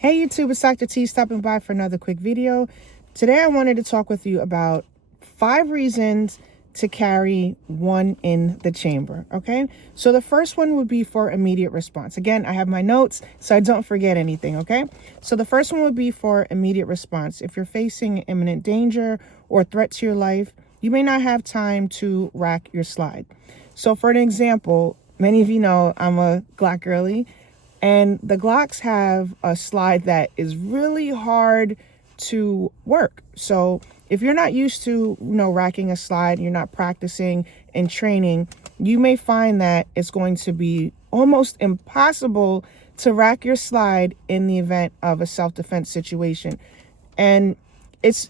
Hey YouTube, it's Dr. T stopping by for another quick video. Today I wanted to talk with you about 5 reasons to carry one in the chamber, okay? So the first one would be for immediate response. Again, I have my notes so I don't forget anything, okay? So the first one would be for immediate response. If you're facing imminent danger or threat to your life, you may not have time to rack your slide. So for an example, many of you know I'm a Glock girly. And the Glocks have a slide that is really hard to work. So if you're not used to, racking a slide, you're not practicing and training, you may find that it's going to be almost impossible to rack your slide in the event of a self-defense situation. And it's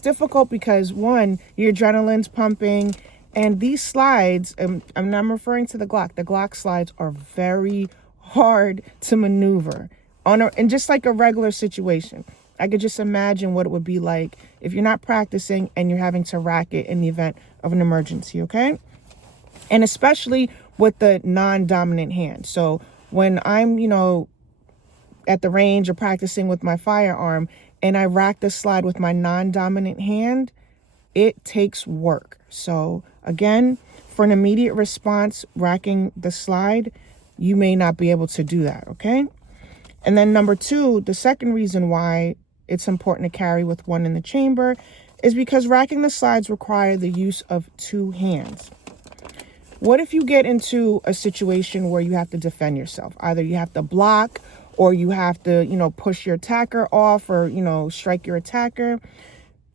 difficult because, one, your adrenaline's pumping, and these slides, I'm referring to the Glock slides are very hard to maneuver in just like a regular situation. I could just imagine what it would be like if you're not practicing and you're having to rack it in the event of an emergency, okay? And especially with the non-dominant hand. So when I'm, at the range or practicing with my firearm and I rack the slide with my non-dominant hand, it takes work. So again, for an immediate response, racking the slide, you may not be able to do that, okay? And then number 2, the second reason why it's important to carry with one in the chamber is because racking the slides require the use of 2 hands. What if you get into a situation where you have to defend yourself? Either you have to block or you have to, push your attacker off or, strike your attacker.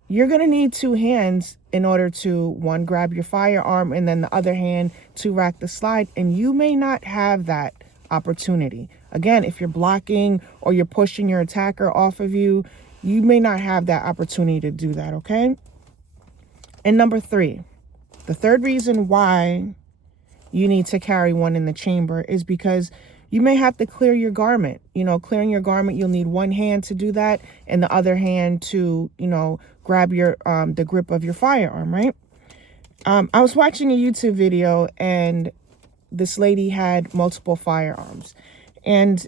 You're going to need 2 hands in order to, one, grab your firearm and then the other hand to rack the slide. And you may not have that opportunity. Again, if you're blocking or you're pushing your attacker off of you, you may not have that opportunity to do that, okay? And number 3, the third reason why you need to carry one in the chamber is because you may have to clear your garment. Clearing your garment, you'll need one hand to do that and the other hand to, grab your the grip of your firearm, right? I was watching a YouTube video and this lady had multiple firearms. And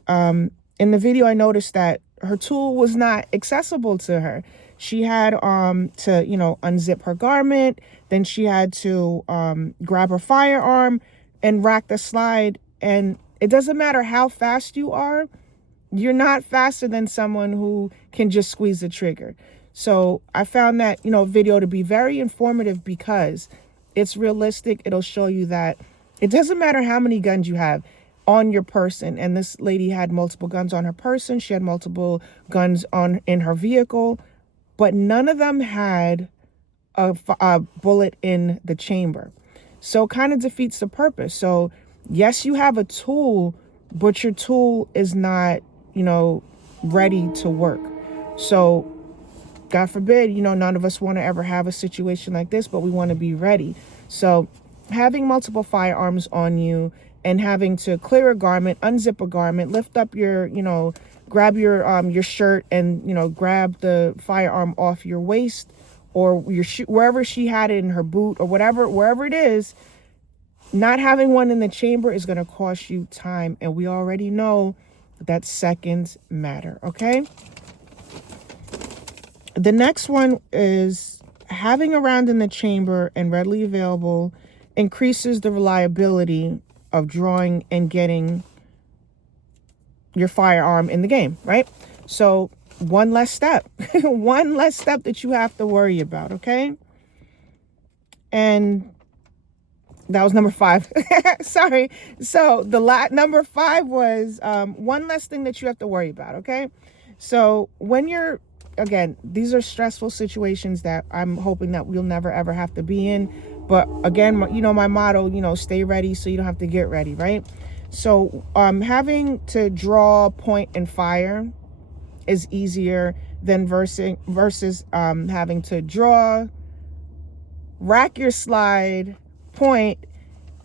in the video, I noticed that her tool was not accessible to her. She had to, unzip her garment. Then she had to grab her firearm and rack the slide. And it doesn't matter how fast you are, you're not faster than someone who can just squeeze the trigger. So I found that, video to be very informative because it's realistic. It'll show you that it doesn't matter how many guns you have on your person. And this lady had multiple guns on her person. She had multiple guns in her vehicle, but none of them had a bullet in the chamber. So it kind of defeats the purpose. So yes, you have a tool, but your tool is not, ready to work. So God forbid, none of us want to ever have a situation like this, but we want to be ready. So having multiple firearms on you and having to clear a garment, unzip a garment, lift up your, grab your shirt and, grab the firearm off your waist or your wherever she had it in her boot or wherever it is, not having one in the chamber is going to cost you time. And we already know that seconds matter, okay? The next one is having a round in the chamber and readily available increases the reliability of drawing and getting your firearm in the game, right? So one less step, one less step that you have to worry about, okay? And that was number 5. Sorry. So number 5 was one less thing that you have to worry about, okay? So when you're, again, these are stressful situations that I'm hoping that we'll never, ever have to be in. But again, my motto, stay ready so you don't have to get ready, right? So having to draw, point, and fire is easier than versus having to draw, rack your slide, point,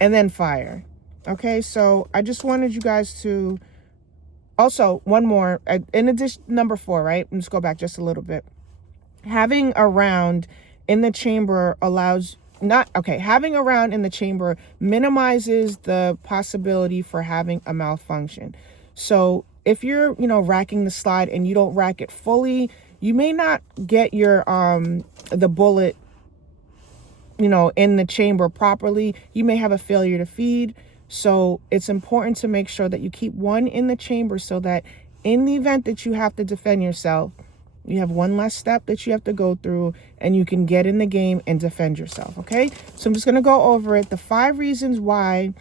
and then fire. Okay, so I just wanted you guys to also, one more, in addition, number 4, right? Let's go back just a little bit. Having a round in the chamber having a round in the chamber minimizes the possibility for having a malfunction. So if you're, racking the slide and you don't rack it fully, you may not get your the bullet, in the chamber properly. You may have a failure to feed. So it's important to make sure that you keep one in the chamber so that in the event that you have to defend yourself, you have one less step that you have to go through and you can get in the game and defend yourself. Okay. So I'm just going to go over it. The 5 reasons why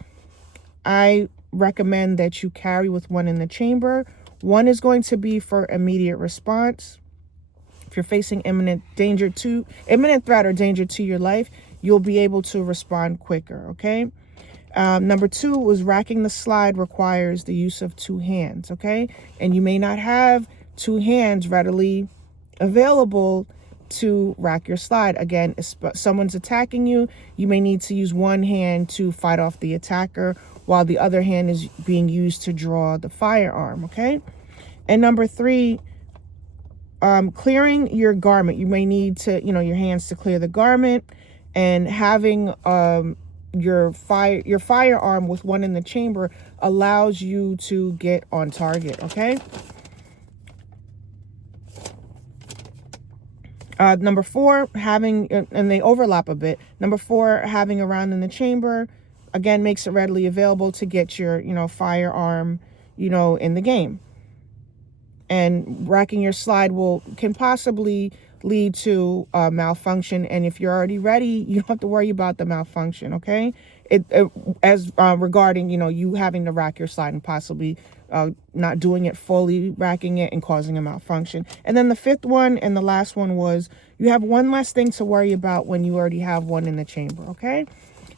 I recommend that you carry with one in the chamber. One is going to be for immediate response. If you're facing imminent threat or danger to your life, you'll be able to respond quicker. Okay. Number 2 was racking the slide requires the use of 2 hands. Okay. And you may not have 2 hands readily available to rack your slide. Again, if someone's attacking you, you may need to use one hand to fight off the attacker while the other hand is being used to draw the firearm. Okay. And number 3, clearing your garment. You may need to, your hands to clear the garment, and having your firearm with one in the chamber allows you to get on target. Okay. Number 4, and they overlap a bit. Number 4, having a round in the chamber, again, makes it readily available to get your, firearm, in the game. And racking your slide can possibly lead to malfunction. And if you're already ready, you don't have to worry about the malfunction. Okay. Regarding, you having to rack your slide and possibly not doing it fully, racking it and causing a malfunction. And then the 5th one and the last one was you have one less thing to worry about when you already have one in the chamber. Okay.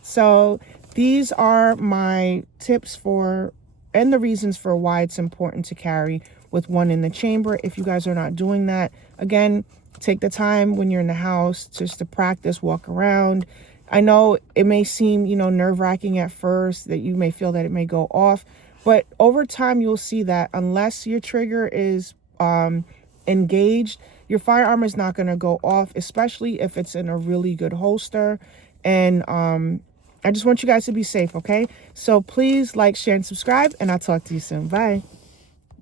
So these are my tips and the reasons for why it's important to carry with one in the chamber. If you guys are not doing that, again, take the time when you're in the house just to practice, walk around. I know it may seem, nerve-wracking at first, that you may feel that it may go off, but over time you'll see that unless your trigger is engaged, your firearm is not going to go off, especially if it's in a really good holster. And I just want you guys to be safe. Okay. So please like, share, and subscribe, and I'll talk to you soon. Bye.